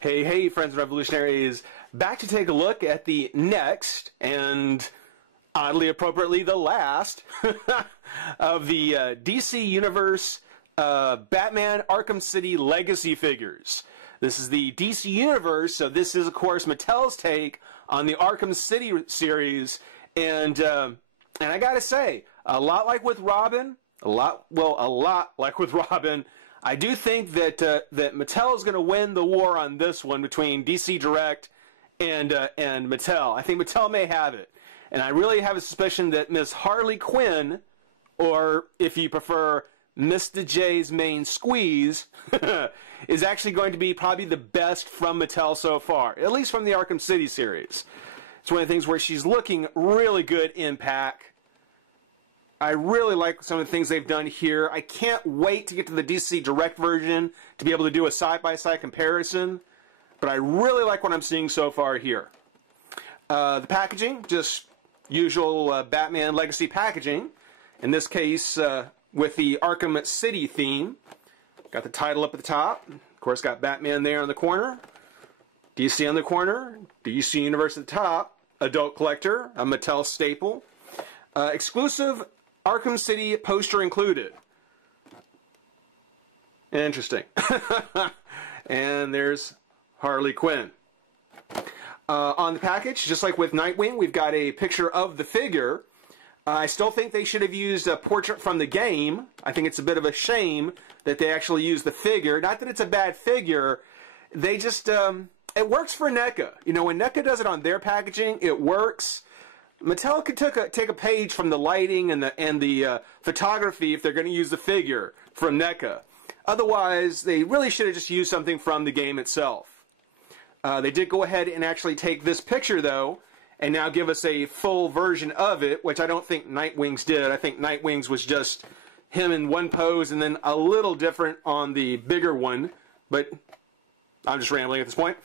Hey, hey, friends and revolutionaries, back to take a look at the next, and oddly appropriately, the last, of the DC Universe Batman Arkham City Legacy figures. This is the DC Universe, so this is, of course, Mattel's take on the Arkham City series, and I gotta say, a lot like with Robin, a lot like with Robin, I do think that that Mattel is going to win the war on this one between DC Direct and Mattel. I think Mattel may have it, and I really have a suspicion that Miss Harley Quinn, or if you prefer, Mr. J's main squeeze, is actually going to be probably the best from Mattel so far, at least from the Arkham City series. It's one of the things where she's looking really good in pack. I really like some of the things they've done here. I can't wait to get to the DC Direct version to be able to do a side-by-side comparison, but I really like what I'm seeing so far here. The packaging, just usual Batman Legacy packaging. In this case, with the Arkham City theme. Got the title up at the top. Of course, got Batman there on the corner. DC on the corner. DC Universe at the top. Adult Collector, a Mattel staple. Exclusive Arkham City poster included. Interesting. And there's Harley Quinn. On the package, just like with Nightwing, we've got a picture of the figure. I still think they should have used a portrait from the game. I think it's a bit of a shame that they actually used the figure. Not that it's a bad figure. They just, it works for NECA. You know, when NECA does it on their packaging, it works. Mattel could take a page from the lighting and the photography if they're going to use the figure from NECA. Otherwise, they really should have just used something from the game itself. They did go ahead and actually take this picture, though, and now give us a full version of it, which I don't think Nightwing's did. I think Nightwing's was just him in one pose and then a little different on the bigger one, but I'm just rambling at this point.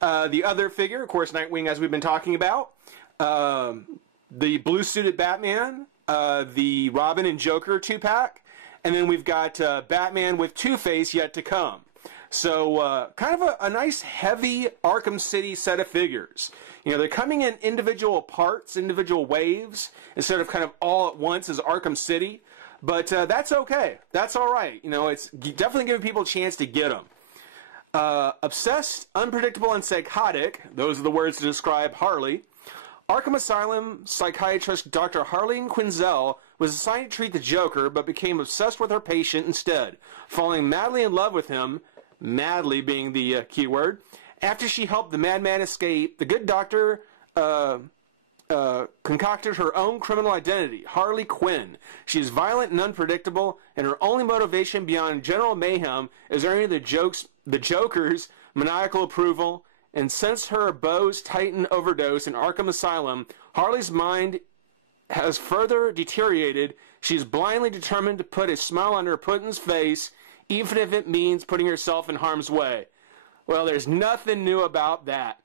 The other figure, of course, Nightwing, as we've been talking about. The blue-suited Batman, the Robin and Joker 2-pack, and then we've got Batman with Two-Face yet to come. So, kind of a nice, heavy Arkham City set of figures. You know, they're coming in individual parts, individual waves, instead of kind of all at once as Arkham City. But that's okay. That's alright. You know, it's definitely giving people a chance to get them. Obsessed, unpredictable, and psychotic, those are the words to describe Harley. Arkham Asylum psychiatrist Dr. Harley Quinzel was assigned to treat the Joker, but became obsessed with her patient instead, falling madly in love with him, madly being the key word. After she helped the madman escape, the good doctor concocted her own criminal identity, Harley Quinn. She is violent and unpredictable, and her only motivation beyond general mayhem is earning the Joker's maniacal approval. And since her Bose Titan overdose in Arkham Asylum, Harley's mind has further deteriorated. She's blindly determined to put a smile on her Putin's face, even if it means putting herself in harm's way. Well, there's nothing new about that.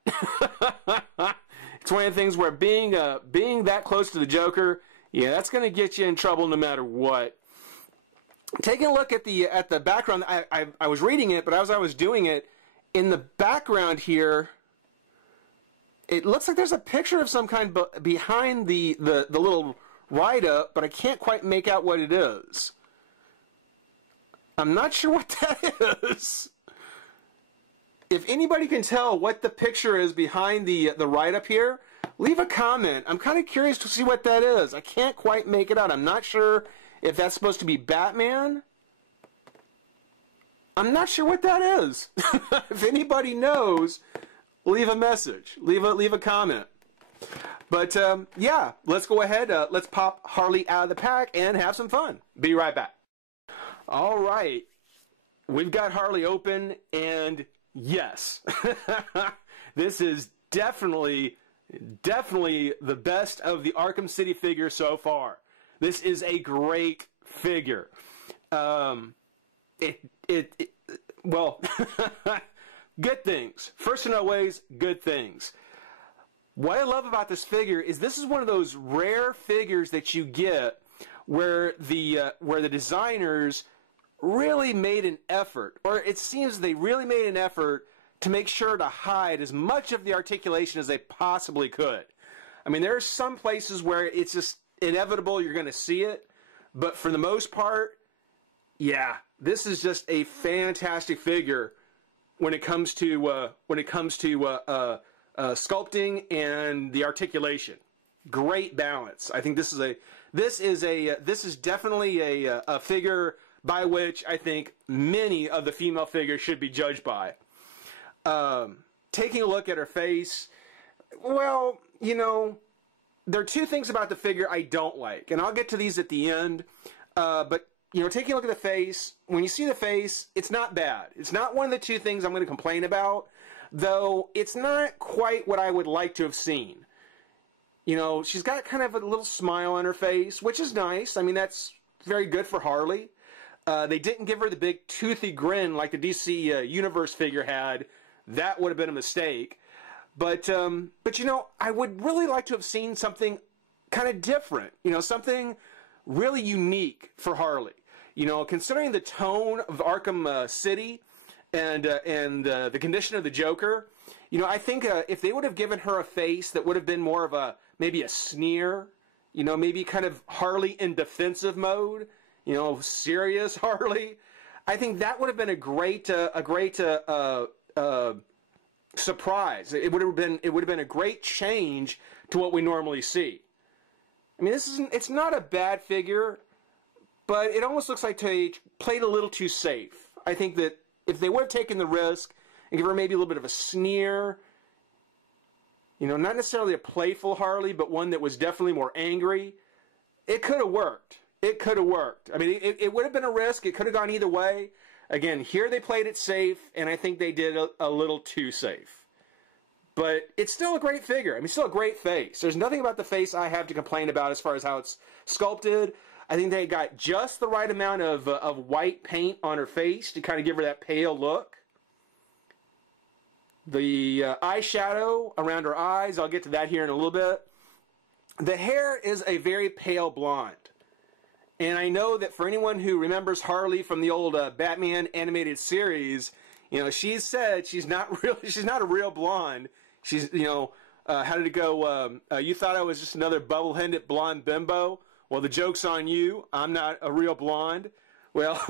It's one of the things where being that close to the Joker, yeah, that's going to get you in trouble no matter what. Taking a look at the background, I was reading it, but as I was doing it, in the background here, it looks like there's a picture of some kind behind the little write-up, but I can't quite make out what it is. I'm not sure what that is. If anybody can tell what the picture is behind the write-up here, leave a comment. I'm kind of curious to see what that is. I can't quite make it out. I'm not sure if that's supposed to be Batman. I'm not sure what that is. If anybody knows, leave a message. Leave a comment. But, yeah, let's go ahead. Let's pop Harley out of the pack and have some fun. Be right back. All right. We've got Harley open, and yes. This is definitely the best of the Arkham City figure so far. This is a great figure. Well, good things. First and always, good things. What I love about this figure is this is one of those rare figures that you get where the designers really made an effort, or it seems they really made an effort to make sure to hide as much of the articulation as they possibly could. I mean, there are some places where it's just inevitable you're going to see it, but for the most part, yeah, this is just a fantastic figure when it comes to sculpting and the articulation. Great balance. I think this is definitely a figure by which I think many of the female figures should be judged by. Taking a look at her face, well, you know, there are two things about the figure I don't like, and I'll get to these at the end. But you know, taking a look at the face, when you see the face, it's not bad. It's not one of the two things I'm going to complain about, though it's not quite what I would like to have seen. You know, she's got kind of a little smile on her face, which is nice. I mean, that's very good for Harley. They didn't give her the big toothy grin like the DC Universe figure had. That would have been a mistake. But you know, I would really like to have seen something kind of different. You know, something really unique for Harley. You know, considering the tone of Arkham City and the condition of the Joker, you know, I think if they would have given her a face that would have been more of a, maybe a sneer, you know, maybe kind of Harley in defensive mode, you know, serious Harley, I think that would have been a great surprise. It would have been a great change to what we normally see. I mean, it's not a bad figure, but it almost looks like they played a little too safe. I think that if they would have taken the risk and give her maybe a little bit of a sneer, you know, not necessarily a playful Harley, but one that was definitely more angry, it could have worked. It could have worked. I mean, it would have been a risk. It could have gone either way. Again, here they played it safe, and I think they did a little too safe. But it's still a great figure. I mean, still a great face. There's nothing about the face I have to complain about as far as how it's sculpted. I think they got just the right amount of white paint on her face to kind of give her that pale look. The eyeshadow around her eyes, I'll get to that here in a little bit. The hair is a very pale blonde. And I know that for anyone who remembers Harley from the old Batman animated series, you know, she said she's not a real blonde. She's, you know, how did it go? You thought I was just another bubble-headed blonde bimbo? Well, the joke's on you. I'm not a real blonde. Well,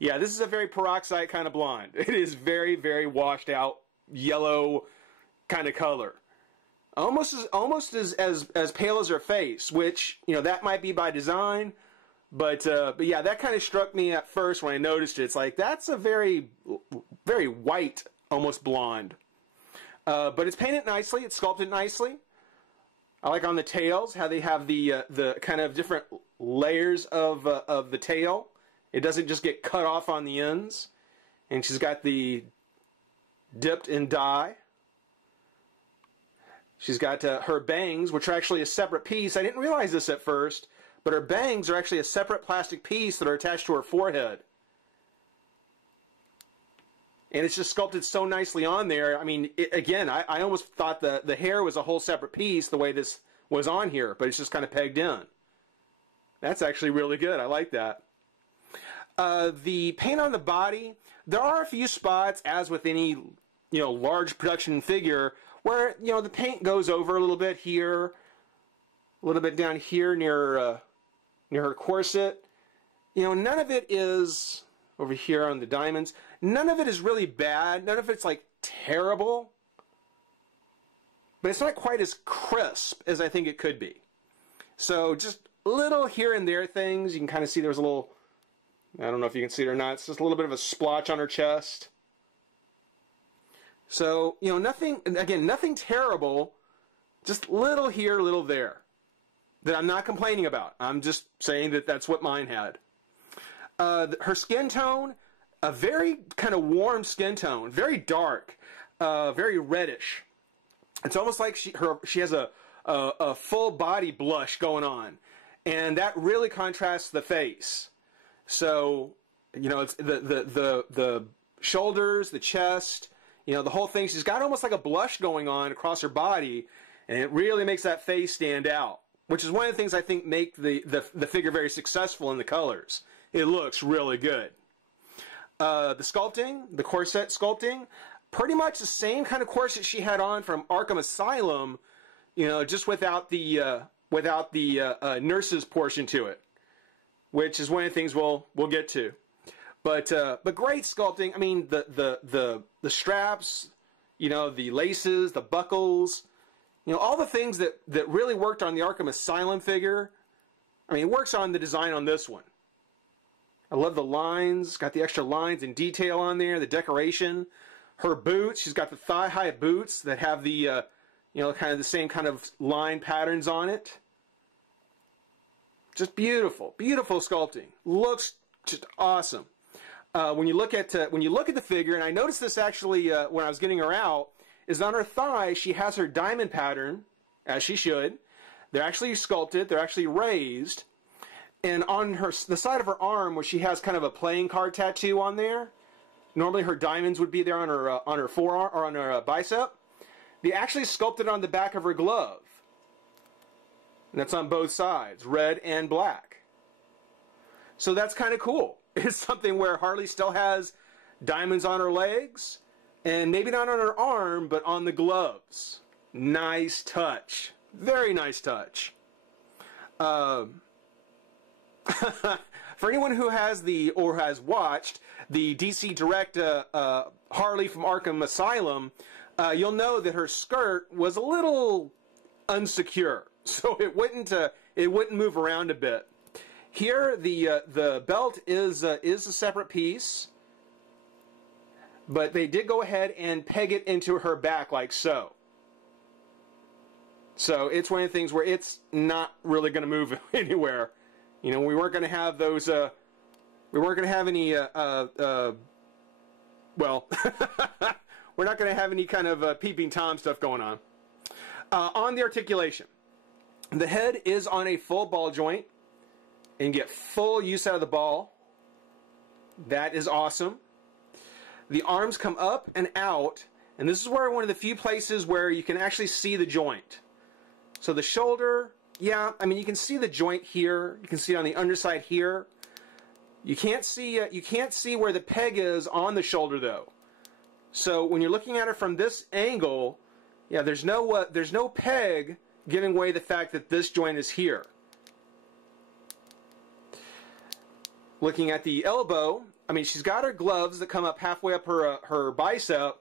yeah, this is a very peroxide kind of blonde. It is very, very washed out, yellow kind of color. Almost as pale as her face, which, you know, that might be by design. But yeah, that kind of struck me at first when I noticed it. It's like, that's a very, very white, almost blonde. But it's painted nicely. It's sculpted nicely. I like on the tails how they have the kind of different layers of the tail. It doesn't just get cut off on the ends. And she's got the dipped in dye. She's got her bangs, which are actually a separate piece. I didn't realize this at first, but her bangs are actually a separate plastic piece that are attached to her forehead. And it's just sculpted so nicely on there. I mean, again, I almost thought the hair was a whole separate piece the way this was on here, but it's just kind of pegged in. That's actually really good. I like that. The paint on the body, there are a few spots, as with any, you know, large production figure, where, you know, the paint goes over a little bit here, a little bit down here near her corset. You know, none of it is, over here on the diamonds, none of it is really bad. None of it's, like, terrible. But it's not quite as crisp as I think it could be. So just little here and there things. You can kind of see there's a little, I don't know if you can see it or not, it's just a little bit of a splotch on her chest. So, you know, nothing, again, nothing terrible, just little here, little there, that I'm not complaining about. I'm just saying that that's what mine had. Her skin tone, a very kind of warm skin tone, very dark, very reddish. It's almost like she has a full body blush going on, and that really contrasts the face. So, you know, it's the shoulders, the chest, you know, the whole thing. She's got almost like a blush going on across her body, and it really makes that face stand out, which is one of the things I think make the figure very successful in the colors. it looks really good. The sculpting, the corset sculpting, pretty much the same kind of corset she had on from Arkham Asylum, you know, just without the nurse's portion to it, which is one of the things we'll get to. But great sculpting. I mean, the straps, you know, the laces, the buckles, you know, all the things that really worked on the Arkham Asylum figure. I mean, it works on the design on this one. I love the lines, got the extra lines and detail on there, the decoration. Her boots, she's got the thigh-high boots that have the, you know, kind of the same kind of line patterns on it. Just beautiful, beautiful sculpting. Looks just awesome. When you look at the figure, and I noticed this actually when I was getting her out, is on her thigh she has her diamond pattern, as she should. They're actually sculpted, they're actually raised. And on the side of her arm, where she has kind of a playing card tattoo on there, normally her diamonds would be there on her forearm or on her bicep. They actually sculpted on the back of her glove. And that's on both sides, red and black. So that's kind of cool. It's something where Harley still has diamonds on her legs, and maybe not on her arm, but on the gloves. Nice touch. Very nice touch. For anyone who has has watched the DC Direct Harley from Arkham Asylum, you'll know that her skirt was a little unsecure, so it wouldn't move around a bit. Here, the belt is a separate piece, but they did go ahead and peg it into her back like so. So it's one of the things where it's not really going to move anywhere. You know, we weren't going to have those, we weren't going to have any, well, we're not going to have any kind of peeping Tom stuff going on. On the articulation, the head is on a full ball joint and get full use out of the ball. That is awesome. The arms come up and out, and this is where one of the few places where you can actually see the joint. So the shoulder, yeah, I mean, you can see the joint here. You can see it on the underside here. You can't see where the peg is on the shoulder though. So when you're looking at it from this angle, yeah, there's no peg giving away the fact that this joint is here. Looking at the elbow, I mean, she's got her gloves that come up halfway up her bicep,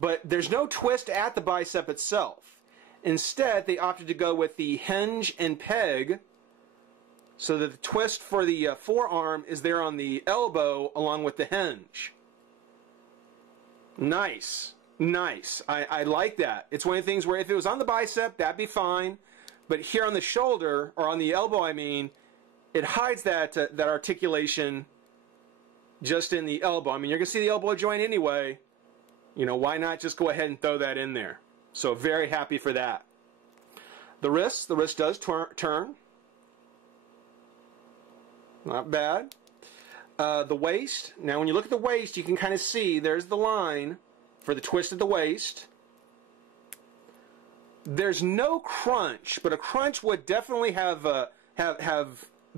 but there's no twist at the bicep itself. Instead, they opted to go with the hinge and peg, so that the twist for the forearm is there on the elbow along with the hinge. Nice. Nice. I like that. It's one of the things where if it was on the bicep, that'd be fine. But here on the shoulder, or on the elbow, I mean, it hides that articulation just in the elbow. I mean, you're going to see the elbow joint anyway. You know, why not just go ahead and throw that in there? So very happy for that. The wrist does turn. Not bad. The waist. Now when you look at the waist, you can kind of see there's the line for the twist at the waist. There's no crunch, but a crunch would definitely have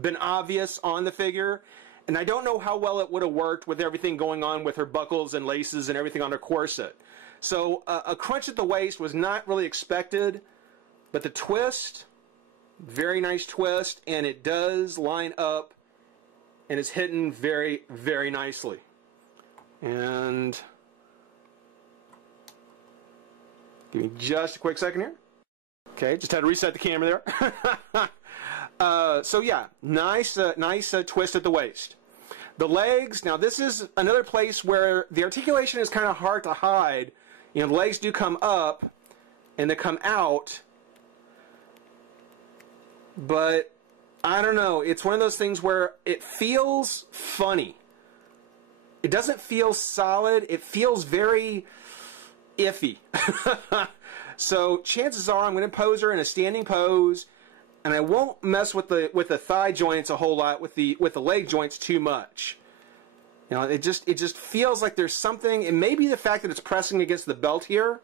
been obvious on the figure. And I don't know how well it would have worked with everything going on with her buckles and laces and everything on her corset. So a crunch at the waist was not really expected, but the twist, very nice twist, and it does line up and is hidden very, very nicely. And give me just a quick second here. Okay, just had to reset the camera there. So yeah, nice twist at the waist. The legs, now this is another place where the articulation is kind of hard to hide. You know, the legs do come up and they come out, but I don't know, it's one of those things where it feels funny. It doesn't feel solid, it feels very iffy. So chances are I'm going to pose her in a standing pose, and I won't mess with the thigh joints a whole lot, with the leg joints too much. You know, it just feels like there's something. It may be the fact that it's pressing against the belt here.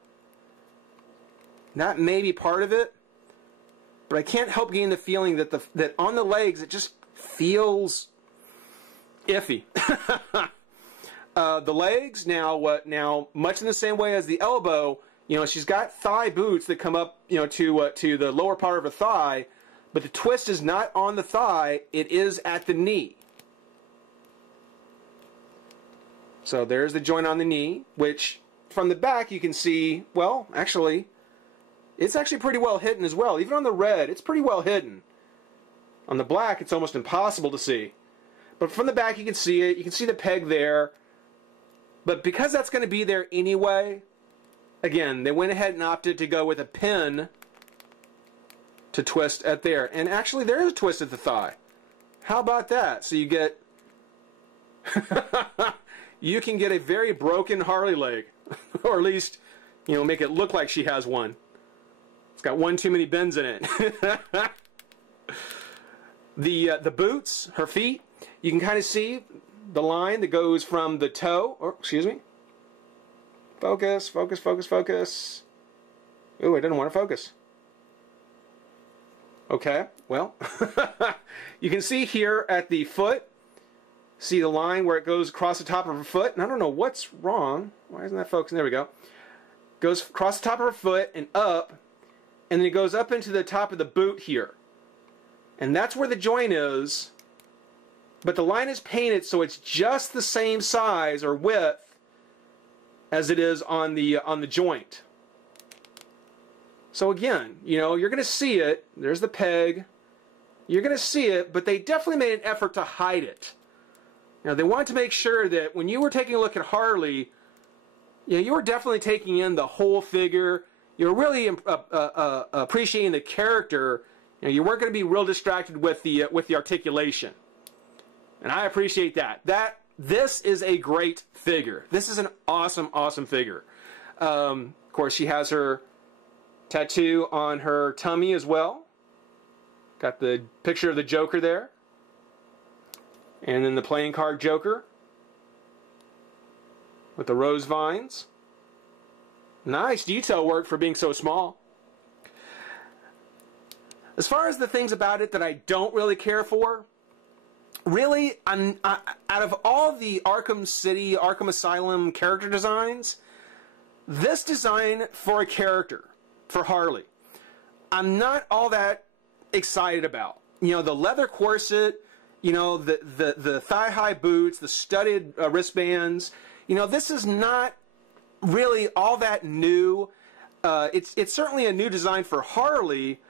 That may be part of it, but I can't help getting the feeling that that on the legs it just feels iffy. The legs, now much in the same way as the elbow, she's got thigh boots that come up, to the lower part of her thigh, but the twist is not on the thigh, it is at the knee. So there's the joint on the knee, which from the back you can see, well, actually, it's actually pretty well hidden as well. Even on the red, it's pretty well hidden. On the black, it's almost impossible to see. But from the back, you can see it. You can see the peg there. But because that's going to be there anyway, again, they went ahead and opted to go with a pin to twist at there. And actually, there is a twist at the thigh. How about that? So you get... you can get a very broken Harley leg. Or at least, make it look like she has one. It's got one too many bends in it. The boots, her feet, you can kind of see the line that goes from the toe, or excuse me. Focus, focus, focus, focus. Ooh, I didn't want to focus. Okay, well, you can see here at the foot, see the line where it goes across the top of her foot, and I don't know what's wrong. Why isn't that focusing? There we go. Goes across the top of her foot and up, and then it goes up into the top of the boot here. And that's where the joint is, but the line is painted so it's just the same size or width as it is on the joint. So again, you're going to see it. There's the peg. You're going to see it, but they definitely made an effort to hide it. They wanted to make sure that when you were taking a look at Harley, you were definitely taking in the whole figure. You're really appreciating the character. You weren't going to be real distracted with the articulation, and I appreciate that. This is a great figure. This is an awesome, awesome figure. Of course, she has her tattoo on her tummy as well. Got the picture of the Joker there, and then the playing card Joker with the rose vines. Nice detail work for being so small. As far as the things about it that I don't really care for, really, out of all the Arkham City, Arkham Asylum character designs, this design for a character, for Harley, I'm not all that excited about. The leather corset, the thigh-high boots, the studded wristbands, this is not really all that new. It's certainly a new design for Harley,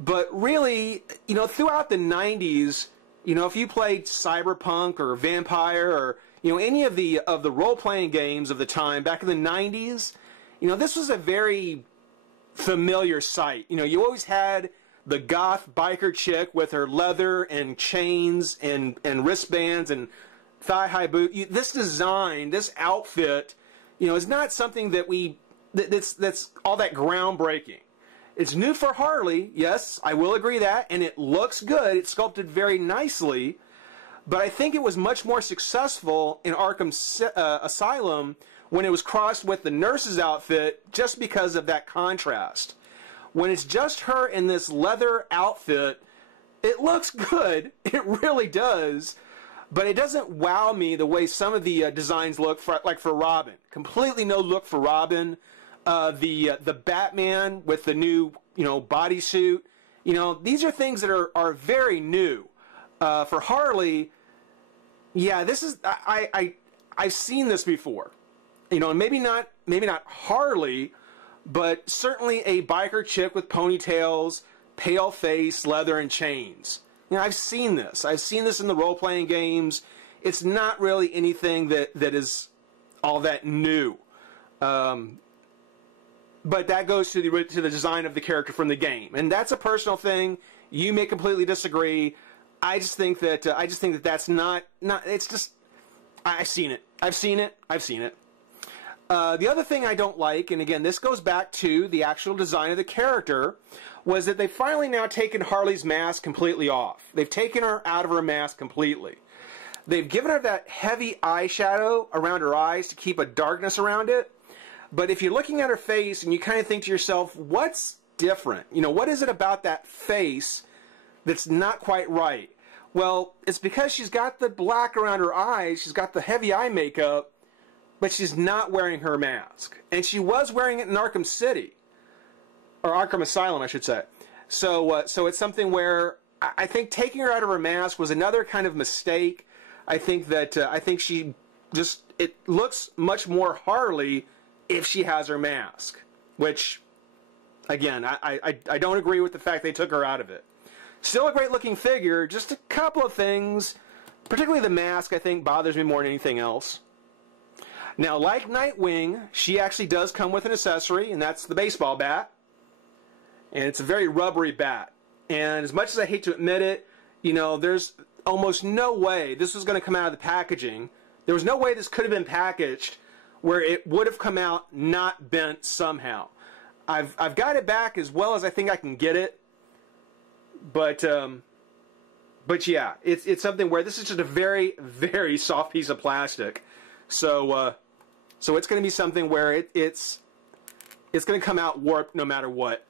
but really, throughout the 90s, if you played Cyberpunk or Vampire or, any of the role-playing games of the time back in the 90s, this was a very familiar sight. You always had the goth biker chick with her leather and chains and wristbands and thigh-high boot. This design, this outfit, is not something that's all that groundbreaking. It's new for Harley, yes, I will agree that, and it looks good. It's sculpted very nicely, but I think it was much more successful in Arkham Asylum when it was crossed with the nurse's outfit just because of that contrast. When it's just her in this leather outfit, it looks good. It really does, but it doesn't wow me the way some of the designs look, like for Robin. Completely no look for Robin. The Batman with the new, bodysuit. These are things that are very new. For Harley, yeah, this is, I've seen this before. Maybe not Harley, but certainly a biker chick with ponytails, pale face, leather, and chains. I've seen this. I've seen this in the role-playing games. It's not really anything that is all that new. But that goes to the design of the character from the game, and that's a personal thing. You may completely disagree. I just think that that's not. It's just I've seen it. I've seen it. I've seen it. The other thing I don't like, and again, this goes back to the actual design of the character, was that they've finally now taken Harley's mask completely off. They've taken her out of her mask completely. They've given her that heavy eyeshadow around her eyes to keep a darkness around it. But if you're looking at her face and you kind of think to yourself, what's different? What is it about that face that's not quite right? Well, it's because she's got the black around her eyes, she's got the heavy eye makeup, but she's not wearing her mask. And she was wearing it in Arkham City, or Arkham Asylum, I should say. So it's something where I think taking her out of her mask was another kind of mistake. I think that she just, it looks much more Harley if she has her mask, which, again, I don't agree with the fact they took her out of it. Still a great looking figure, just a couple of things, particularly the mask, I think bothers me more than anything else. Now, like Nightwing, she actually does come with an accessory, and that's the baseball bat. And it's a very rubbery bat. And as much as I hate to admit it, you know, there's almost no way this was going to come out of the packaging. There was no way this could have been packaged where it would have come out not bent somehow. I've got it back as well as I think I can get it. But yeah, it's something where this is just a very, very soft piece of plastic. So it's going to be something where it's going to come out warped no matter what.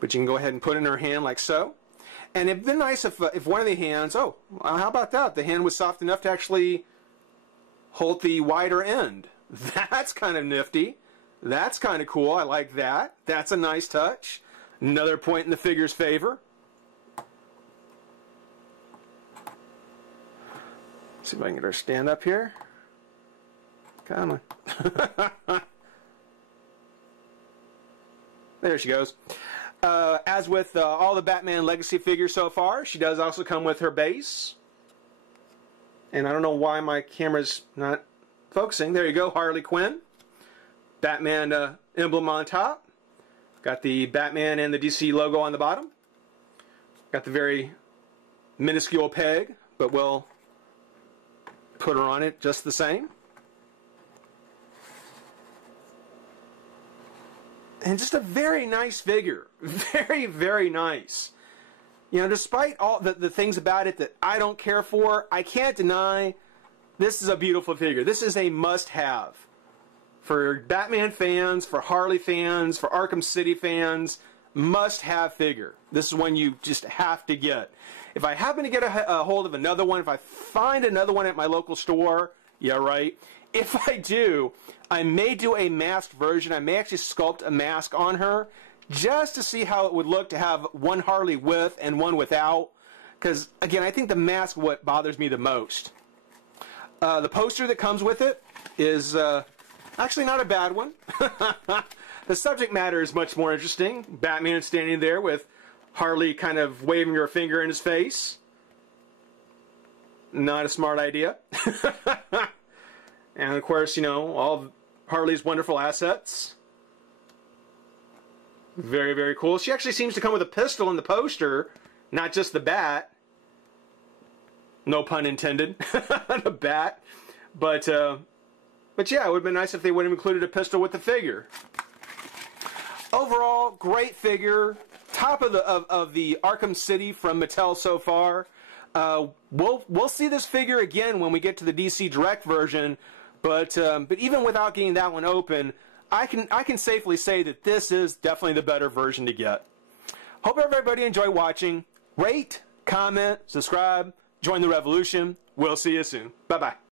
But you can go ahead and put it in her hand like so. And it'd been nice if one of the hands, oh, how about that? The hand was soft enough to actually hold the wider end. That's kind of nifty. That's kind of cool. I like that. That's a nice touch. Another point in the figure's favor. See if I can get her to stand up here. Come on. There she goes. As with all the Batman Legacy figures so far, she does also come with her base. And I don't know why my camera's not focusing. There you go, Harley Quinn. Batman emblem on top. Got the Batman and the DC logo on the bottom. Got the very minuscule peg, but we'll put her on it just the same. And just a very nice figure. Very, very nice. You know, despite all the things about it that I don't care for, I can't deny this is a beautiful figure. This is a must-have. For Batman fans, for Harley fans, for Arkham City fans, must-have figure. This is one you just have to get. If I happen to get a hold of another one, if I find another one at my local store, yeah, right. If I do, I may do a masked version. I may actually sculpt a mask on her just to see how it would look to have one Harley with and one without. Because, again, I think the mask is what bothers me the most. The poster that comes with it is actually not a bad one. The subject matter is much more interesting. Batman standing there with Harley kind of waving her finger in his face. Not a smart idea. And of course, you know, all of Harley's wonderful assets. Very, very cool. She actually seems to come with a pistol in the poster, not just the bat. No pun intended. The bat. But yeah, it would have been nice if they would have included a pistol with the figure. Overall, great figure. Top of the Arkham City from Mattel so far. We'll see this figure again when we get to the DC Direct version. But even without getting that one open, I can safely say that this is definitely the better version to get. Hope everybody enjoyed watching. Rate, comment, subscribe, join the revolution. We'll see you soon. Bye-bye.